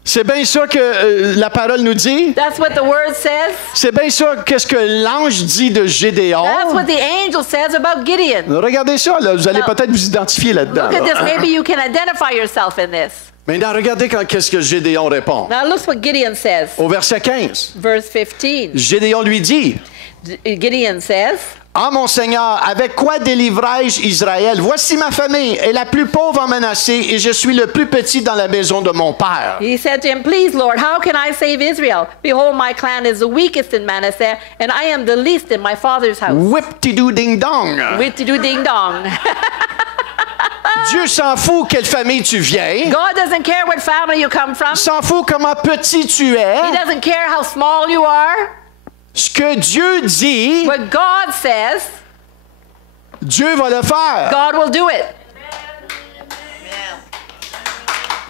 C'est bien ça que la parole nous dit? That's what the word says. C'est bien ça qu'est-ce que l'ange dit de Gédéon? That's what the angel says about Gideon. Regardez ça, là, vous allez Now, peut-être vous identifier là-dedans. Look at là. this. Maybe you can identify yourself in this. Maintenant, regardez qu'est-ce que Gédéon répond. Now look what Gideon says. Au verset 15, Verse 15. Gédéon lui dit, Gideon says, Ah mon Seigneur, avec quoi délivrai-je Israël? Voici ma famille est la plus pauvre en Manassé et je suis le plus petit dans la maison de mon père. he said to him, Please, Lord, how can I save Israel? Behold, my clan is the weakest in Manasseh, and I am the least in my father's house. Whip-ti-doo ding-dong. Witty-doo ding-dong. Dieu s'en fout quelle famille tu viens. God doesn't care what family you come from. S'en fout comment petit tu He es. doesn't care how small you are. Ce que Dieu dit, What God says, Dieu va le faire. God will do it.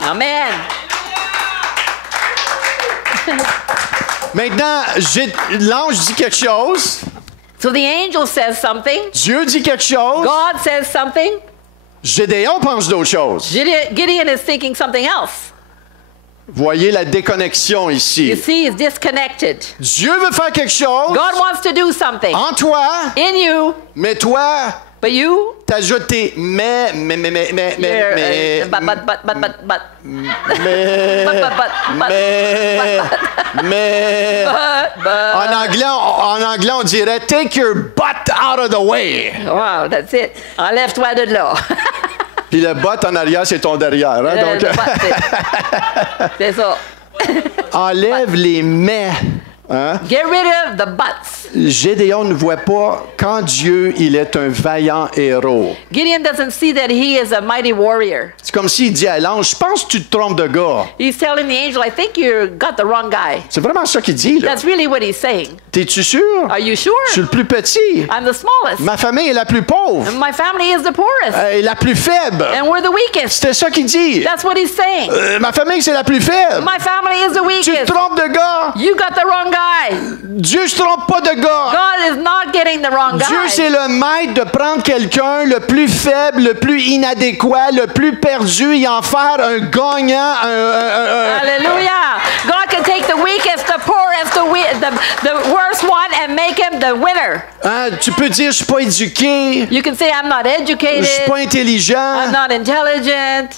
Amen. Maintenant, l'ange dit quelque chose. So the angel says something. Dieu dit quelque chose. God says something. Gédéon pense d'autre chose. Gideon is thinking something else. Voyez la déconnexion You ici. see, he's disconnected. Dieu veut faire quelque chose God wants to do something en toi, in you, mais toi, but you, t'ajoutes tes mais, you're, but, En anglais, on dirait take your butt out of the way. wow, that's it. Enlève-toi de là. Puis le butt en arrière, c'est ton derrière. Hein? Donc, C'est ça. enlève les mais. Hein? Get rid of the buts. Gédéon ne voit pas quand Dieu, il est un vaillant héros. Gideon doesn't see that he is a mighty warrior. C'est comme s'il dit à l'ange, je pense que tu te trompes de gars. He's telling the angel, I think you got the wrong guy. C'est vraiment ça qu'il dit, là. That's really what he's saying. T'es-tu sûr? Are you sure? Je suis le plus petit. I'm the smallest. Ma famille est la plus pauvre. And my family is the poorest. Et la plus faible. And we're the weakest. C'était ça qu'il dit. That's what he's saying. Ma famille, c'est la plus faible. My family is the Tu te weakest. trompes de gars. You got the wrong guy. Dieu se trompe pas de gars. God is not getting the wrong Dieu, guy. c'est le maître de prendre quelqu'un le plus faible, le plus inadéquat, le plus perdu et en faire un gagnant, Hallelujah. God can take the weakest, the poorest, the worst one and make him the winner. Hein, tu peux dire, je suis pas éduqué, You can say, I'm not je educated. suis pas intelligent, I'm not intelligent.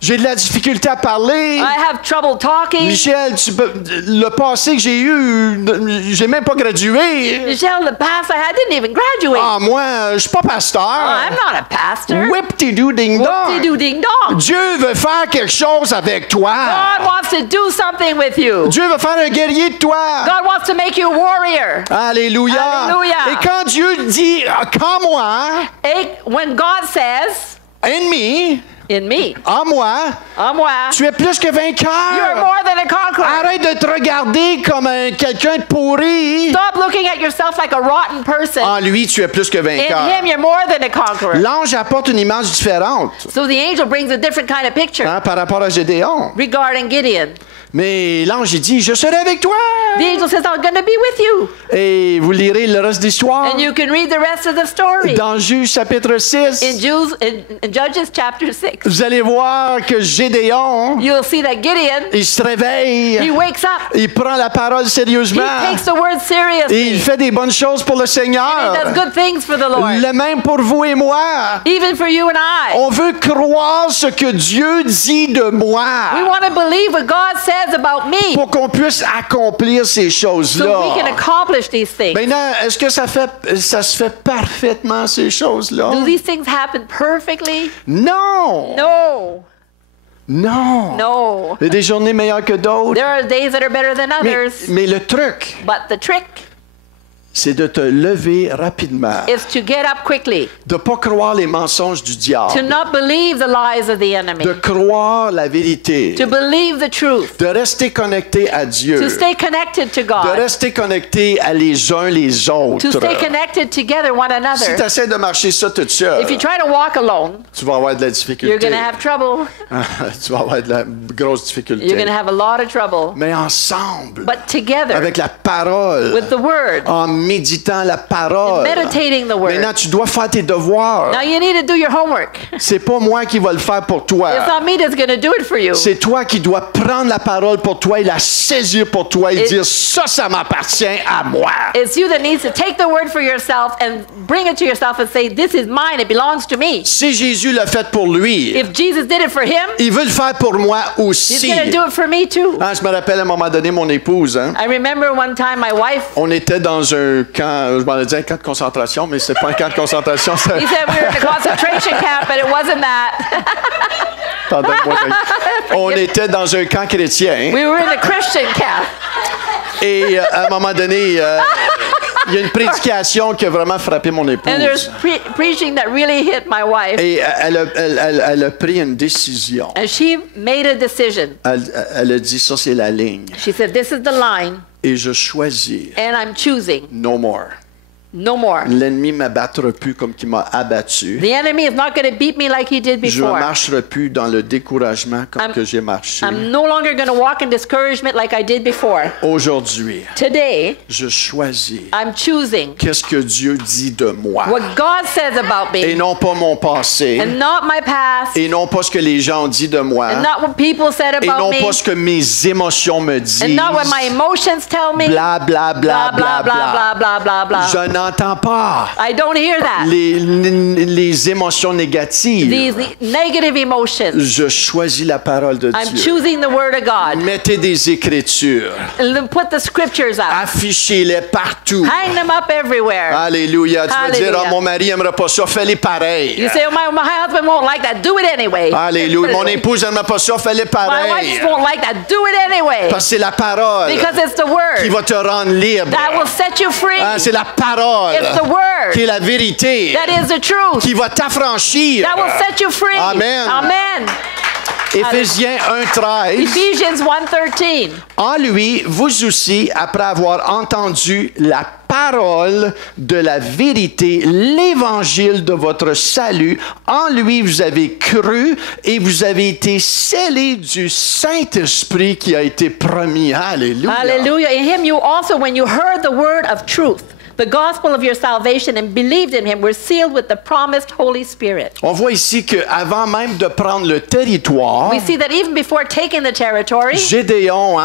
j'ai de la difficulté à parler. I have trouble talking. Michel, le passé que j'ai eu, j'ai même pas gradué. Michelle, the past I didn't even graduate. Ah, moi, je suis pas pasteur. I'm not a pastor. Whip-ti-doo ding-dong. Whoop-de-doo ding dong. Dieu veut faire quelque chose avec toi. God wants to do something with you. Dieu veut faire un guerrier de toi. God wants to make you a warrior. Alléluia. Alléluia. Et quand Dieu dit, quand moi, When God says, ennemi, in me, en moi, tu es plus que you are vainqueur. more than a conqueror. Arrête de te regarder comme quelqu'un de pourri. Stop looking at yourself like a rotten person. En lui, tu es plus que In vainqueur. him, you're more than a conqueror. L'ange apporte une image différente, So the angel brings a different kind of picture hein, par rapport à Gédéon. regarding Gideon. Mais l'ange, il dit, je serai avec toi. The angel says, I'm going to be with you. Et vous lirez le reste de l'histoire And you can read the rest of the story. dans Juge chapitre 6. In Judges chapter 6. Vous allez voir que Gédéon, You'll see that Gideon, il se réveille, he wakes up. il prend la parole He sérieusement takes the word et il seriously. fait des bonnes choses pour le He Seigneur. does good things for the Lord. Le même pour vous et moi. Even for you and I. On veut croire ce que Dieu dit de We moi want to believe what God says about me pour qu'on puisse accomplir ces so we can choses-là. accomplish these things. Maintenant, est-ce que ça se fait parfaitement, ces choses-là? Do these things happen perfectly? Non! No. Non! No. Il y a des journées meilleures que d'autres. There are days that are better than others. Mais le truc, But the trick c'est de te lever rapidement, is to get up quickly, de ne pas croire les mensonges du to diable, not believe the lies of the enemy, de croire la vérité, to believe the truth, de rester connecté à Dieu, to stay connected to de God, rester connecté à les uns les autres. to stay connected together one Si another. tu essaies de marcher ça toute seule, If you try to walk alone, tu vas avoir de la you're difficulté. going to have trouble. Tu vas avoir de la grosse You're going difficulté. to have a lot of trouble. Mais ensemble, But together, avec la parole, with the word, en méditant la parole. meditating the word. Maintenant, tu dois faire tes devoirs. Now you need to do your homework. C'est pas moi qui va le faire pour toi. It's not me that's going to do it for you. C'est toi qui dois prendre la parole pour toi et la saisir pour toi et dire ça m'appartient à moi. It's you that needs to take the word for yourself and bring it to yourself and say, this is mine, it belongs to me. Si Jésus l'a fait pour lui, If Jesus did it for him, il veut le faire pour moi he's aussi. going to do it for me too. Je me rappelle à un moment donné, mon épouse, I remember one time my wife, on était dans un camp, je m'en ai dit un camp de concentration, mais c'était pas un camp de concentration. he said we were in a concentration camp, but it wasn't that. Pardonne-moi. On était dans un camp chrétien. We were in a Christian camp. Et à un moment donné, il y a une prédication qui a vraiment frappé mon épouse. And there's preaching that really hit my wife. Et elle a pris une décision. And she made a decision. Elle a dit, ça c'est la ligne. She said, this is the line, Et je choisis, and I'm choosing no more. no more. L'ennemi ne m'abattra plus comme qu'il m'a abattu. The enemy is not going to beat me like he did Je ne before. marcherai plus dans le découragement comme que j'ai marché. I'm no longer going to walk in discouragement like I did before. Aujourd'hui, Today, je choisis I'm choosing qu'est-ce que Dieu dit de moi. what God says about Et me non pas mon passé. and not my past Et non pas ce que les gens ont dit de moi. and not what people said Et non about me pas ce que mes émotions me disent. and not what my emotions tell me. Bla, bla, bla, Blah, blah, blah, blah, blah, blah, blah. Je n'entends pas I don't hear that. les émotions négatives. These negative emotions. Je choisis la parole de I'm Dieu. choosing the word of God. Mettez des écritures. Put the scriptures up. Affichez-les partout. Hang them up everywhere. Alléluia. Tu vas dire, Hallelujah. oh, mon mari n'aimerait pas ça, fais-les pareil. You say, oh, my husband won't like that. Do it anyway. Alléluia. Mon épouse n'aimerait pas ça, fais-les My pareil. wife won't like that. Do it anyway. Parce que c'est la parole Because it's the qui word va te rendre libre. that will set you free. C'est la parole It's the word qui est la vérité, that is the truth. qui va t'affranchir. That will set you free. Amen. Amen. Éphésiens 1:13. Ephesians 1:13. En lui, vous aussi, après avoir entendu la parole de la vérité, l'évangile de votre salut, en lui vous avez cru et vous avez été scellés du Saint-Esprit qui a été promis. Alléluia. Hallelujah. In him you also, when you heard the word of truth, the gospel of your salvation, and believed in him, were sealed with the promised Holy Spirit. On voit ici qu'avant même de prendre le territoire, We see that even before taking the territory, Gédéon,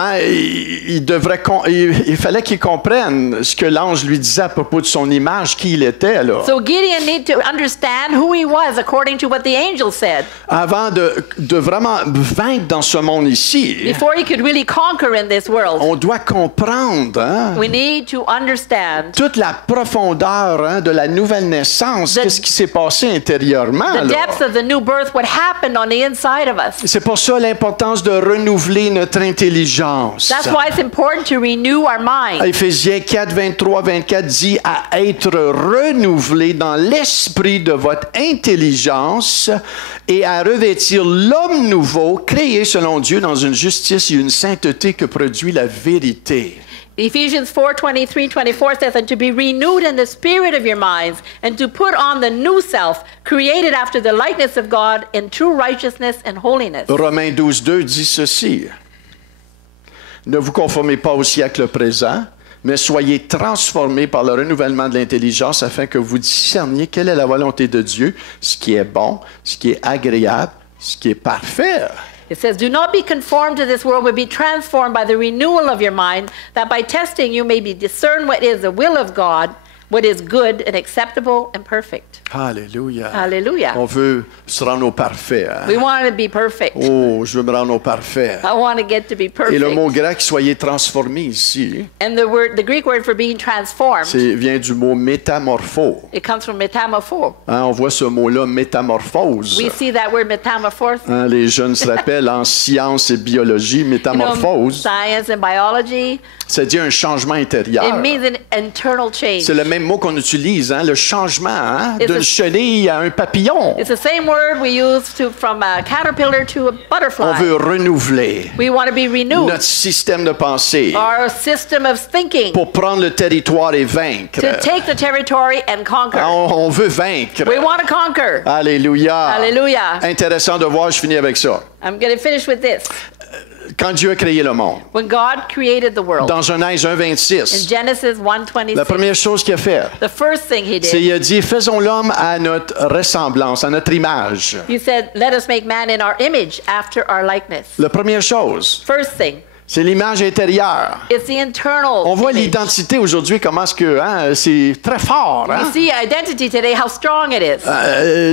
il fallait qu'il comprenne ce que l'ange lui disait à propos de son image, qui il était. Là. so Gideon needed to understand who he was according to what the angel said Avant de vraiment vaincre dans ce monde ici, before he could really conquer in this world. on doit comprendre We need to understand toute la profondeur de la nouvelle naissance, qu'est-ce qui s'est passé intérieurement. the Là. depths of the new birth, what happened on the inside of us. C'est pour ça l'importance de renouveler notre intelligence. That's why it's important to renew our mind. Éphésiens 4, 23, 24 dit à être renouvelé dans l'esprit de votre intelligence et à revêtir l'homme nouveau, créé selon Dieu dans une justice et une sainteté que produit la vérité. Ephesians 4:23-24 says, and to be renewed in the spirit of your minds, and to put on the new self, created after the likeness of God in true righteousness and holiness. Romains 12, 2 dit ceci. Ne vous conformez pas au siècle présent, mais soyez transformés par le renouvellement de l'intelligence afin que vous discerniez quelle est la volonté de Dieu, ce qui est bon, ce qui est agréable, ce qui est parfait. It says, do not be conformed to this world, but be transformed by the renewal of your mind, that by testing you may be discern what is the will of God, what is good and acceptable and perfect. Alléluia. Hallelujah. On veut se rendre au parfait. Hein? We want to be perfect. Oh, je veux me rendre au parfait. I want to get to be Et le mot perfect. grec, soyez transformés ici, And the Greek word for being transformed, vient du mot métamorpho. it comes from metamorpho. Hein, on voit ce mot-là, métamorphose. We see that word metamorphose. Hein, les jeunes se rappellent en sciences et biologie, You know, métamorphose. science and biology, Ça dit un changement intérieur. it means an internal change. C'est le même mot qu'on utilise, hein, le changement hein, It's d'une a- chenille à un papillon. It's the same word we use from a caterpillar to a On butterfly. veut renouveler We want to be renewed. notre système de pensée Our system of thinking pour prendre le territoire et vaincre. to take the territory and conquer. On veut vaincre. We want to conquer. Alléluia. Hallelujah. Intéressant de voir, je finis avec ça. I'm going to finish with this. Quand Dieu a créé le monde, When God created the world, dans Genèse in 1:26, Genesis la 1:26, première chose qu'il a fait, the first thing he c'est did, il a dit, faisons l'homme à notre ressemblance, à notre image. he said, let us make man in our image after our likeness. La première chose, First thing, c'est l'image intérieure. it's the internal On voit image. l'identité aujourd'hui, comment est-ce que c'est très fort. You Hein? see identity today, how strong it is.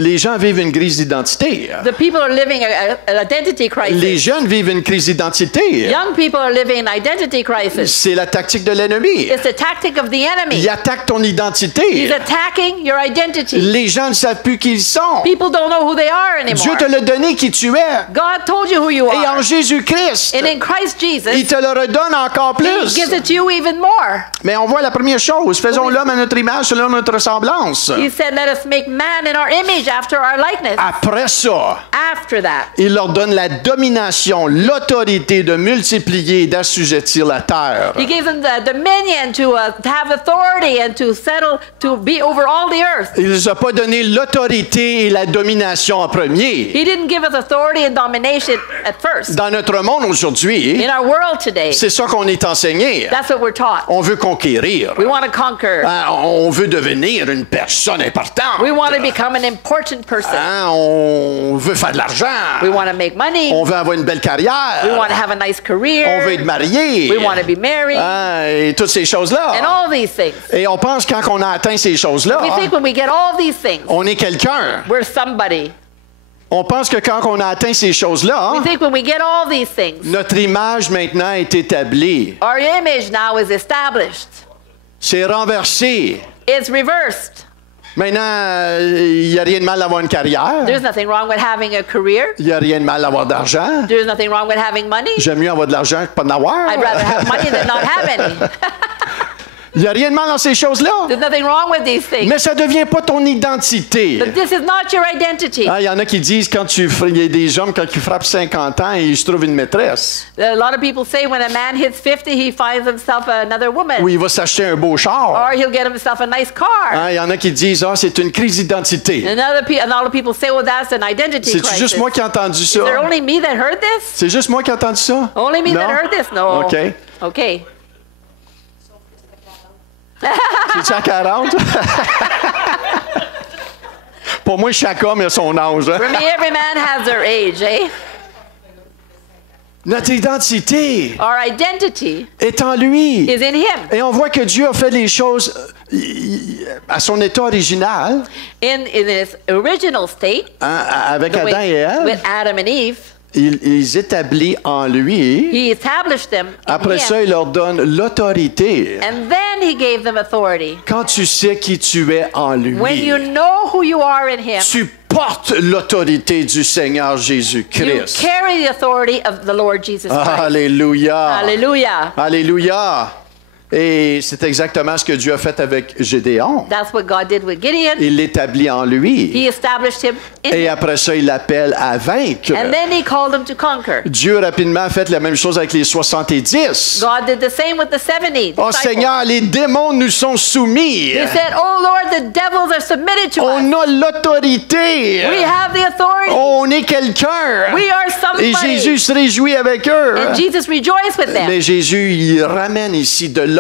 Les gens vivent une crise d'identité. The people are living an identity Les crisis. jeunes vivent une crise d'identité. Young people are living an identity crisis. C'est la tactique de l'ennemi. It's the tactic of the enemy. Il attaque ton He's identité. attacking your identity. Les gens ne savent plus qui ils sont. People don't know who they are Dieu anymore. te l'a donné qui tu es. God told you who you Et en are. Jésus-Christ, And in Christ Jesus, il te le redonne encore He plus. gives it to you even more. Mais on voit la première chose. Faisons l'homme à notre image selon notre ressemblance. He said, let us make man in our image after our likeness. Après ça, After that, il leur donne la domination, l'autorité de multiplier et d'assujettir la terre. He gives them the dominion to have authority and to settle, to be over all the earth. Il ne nous a pas donné l'autorité et la domination en premier. He didn't give us authority and domination at first. Dans notre monde aujourd'hui, In our world today, c'est ça qu'on est enseigné. that's what we're taught. On veut conquérir. We want to conquer. Hein, on veut devenir une personne importante. We want to become an important person. Hein, on veut faire de l'argent. We want to make money. On veut avoir une belle carrière. We want to have a nice career. On veut être marié. We want to be married. Hein, et toutes ces choses-là. And all these things. Et on pense quand on a atteint ces choses-là, We think when we get all these things, on est quelqu'un. we're somebody. On pense que quand on a atteint ces choses-là, We think when we get all these things, notre image maintenant est établie. our image now is established. C'est renversé. It's reversed. Maintenant, il n'y a rien de mal d'avoir une carrière. There's nothing wrong with having a career. Il n'y a rien de mal d'avoir d'argent. There's nothing wrong with having money. J'aime mieux avoir de l'argent que pas d'en avoir. I'd rather have money than not have any. Il n'y a rien de mal dans ces choses-là. There's nothing wrong with these things. Mais ça ne devient pas ton identité. But this is not your identity. Il y en a qui disent il y a des hommes quand ils frappent 50 ans, ils se trouvent une maîtresse. A lot of people say when a man hits 50, he finds himself another woman. Ou il va s'acheter un beau char. Or he'll get himself a nice car. Il y en a qui disent c'est une crise d'identité. And a lot of people say, well, that's an identity C'est crisis. juste moi qui ai entendu ça. Is there only me that heard this? C'est juste moi qui ai entendu ça. Only me Non? that heard this? No. OK. Okay. C'est-tu à 40? Pour moi, chaque homme a son âge. Hein? For me, every man has their age, eh? Notre identité Our identity est en lui. is in him. Et on voit que Dieu a fait les choses à son état original, In its original state, hein, avec the Adam et with Ève. Adam and Eve, Il établit en lui. he established them in Après ça, him. il leur donne l'autorité. And then he gave them authority. Quand tu sais qui tu es en lui, When you know who you are in him, tu portes l'autorité du Seigneur you Jésus-Christ. carry the authority of the Lord Jesus Christ. Alléluia. Hallelujah. Alléluia. Et c'est exactement ce que Dieu a fait avec Gédéon. That's what God did with Gideon. Il l'établit en lui. He established him in Et him. après ça, il l'appelle à vaincre. And then he called him to conquer. Dieu rapidement a fait la même chose avec les 70. God did the same with the 70 Oh disciples. Seigneur, les démons nous sont soumis. He said, oh Lord, the devils are submitted to us. On a l'autorité. We have the authority. On est quelqu'un. We are Et somebody. Jésus se réjouit avec eux. And Jesus rejoiced with them. Mais Jésus, il ramène ici de l'ordre.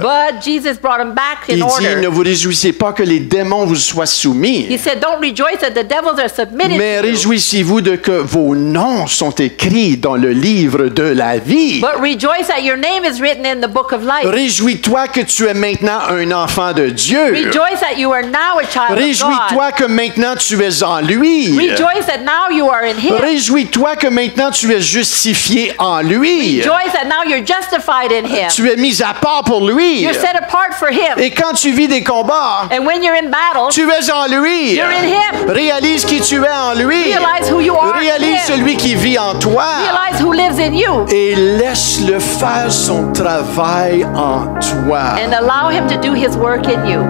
But Jesus brought him back in Il dit, ne order. vous réjouissez pas que les démons vous soient He soumis, said, don't rejoice that the devils are submitted mais to you. réjouissez-vous de que vos noms sont écrits dans le livre de la vie. But rejoice that your name is written in the book of life. Réjouis-toi que tu es maintenant un enfant de Dieu. Rejoice that you are now a child of God. Réjouis-toi que maintenant tu es en lui. Rejoice that now you are in him. Réjouis-toi que maintenant tu es justifié en lui. Rejoice that now you're justified in him. Tu es mis à part pour lui. You're set apart for him. Et quand tu vis des combats, And when you're in battle, tu es en lui. You're in him. Réalise qui tu es en lui. realize who you are in Réalise him. celui qui vit en toi. Realize who lives in you. Et laisse-le faire son travail en toi. And allow him to do his work in you.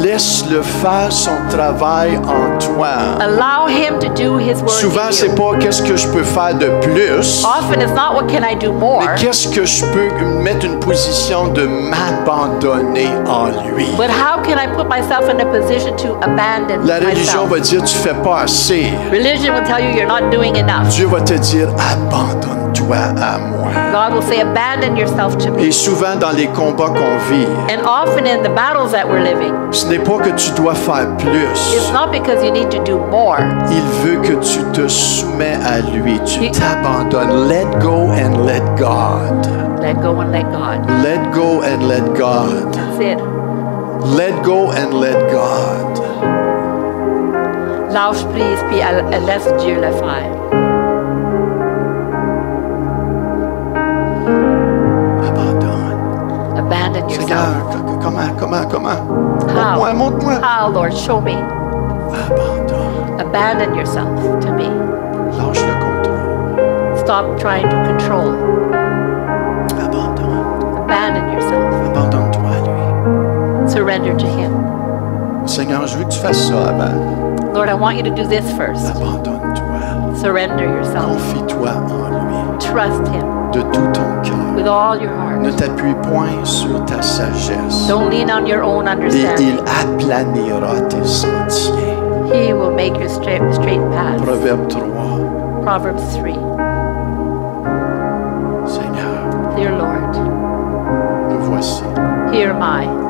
Laisse-le faire son travail en toi. Allow him to do his work Souvent, in c'est you. pas qu'est-ce que je peux faire de plus, Often it's not what can I do more, mais qu'est-ce que je peux mettre une position de m'abandonner en lui. but how can I put myself in a position to abandon La religion myself? va dire tu fais pas assez. Religion will tell you you're not doing enough. Dieu va te dire abandonne-toi. Abandonne-toi à moi. God will say, abandon yourself to me. Et souvent dans les combats qu'on vit, And often in the battles that we're living, ce n'est pas que tu dois faire it's plus. not because you need to do more. Il veut que tu te soumets à lui, tu Il- t'abandonnes. Let go and let God. Let go and let God. Let go and let God. That's it. Let go and let God. Lâche prise, puis laisse Dieu le faire. Abandonne. Abandon yourself. Seigneur, comment? How? Montre-moi. How, Lord? Show me. Abandonne. Abandon yourself to me. Lâche le contrôle. Stop trying to control. Abandonne. Abandon yourself. Abandonne-toi à lui. Surrender to Him. Seigneur, je veux que tu fasses ça avant. Lord, I want you to do this first. Abandonne-toi. Surrender yourself. Confie-toi en lui. Trust Him De tout ton cœur. with all your Ne heart. t'appuie point sur ta sagesse. Don't lean on your own Et understanding. il aplanira tes sentiers. He will make your straight path. Proverbe 3. Proverbs 3. Seigneur, Dear Lord, nous voici. here am I.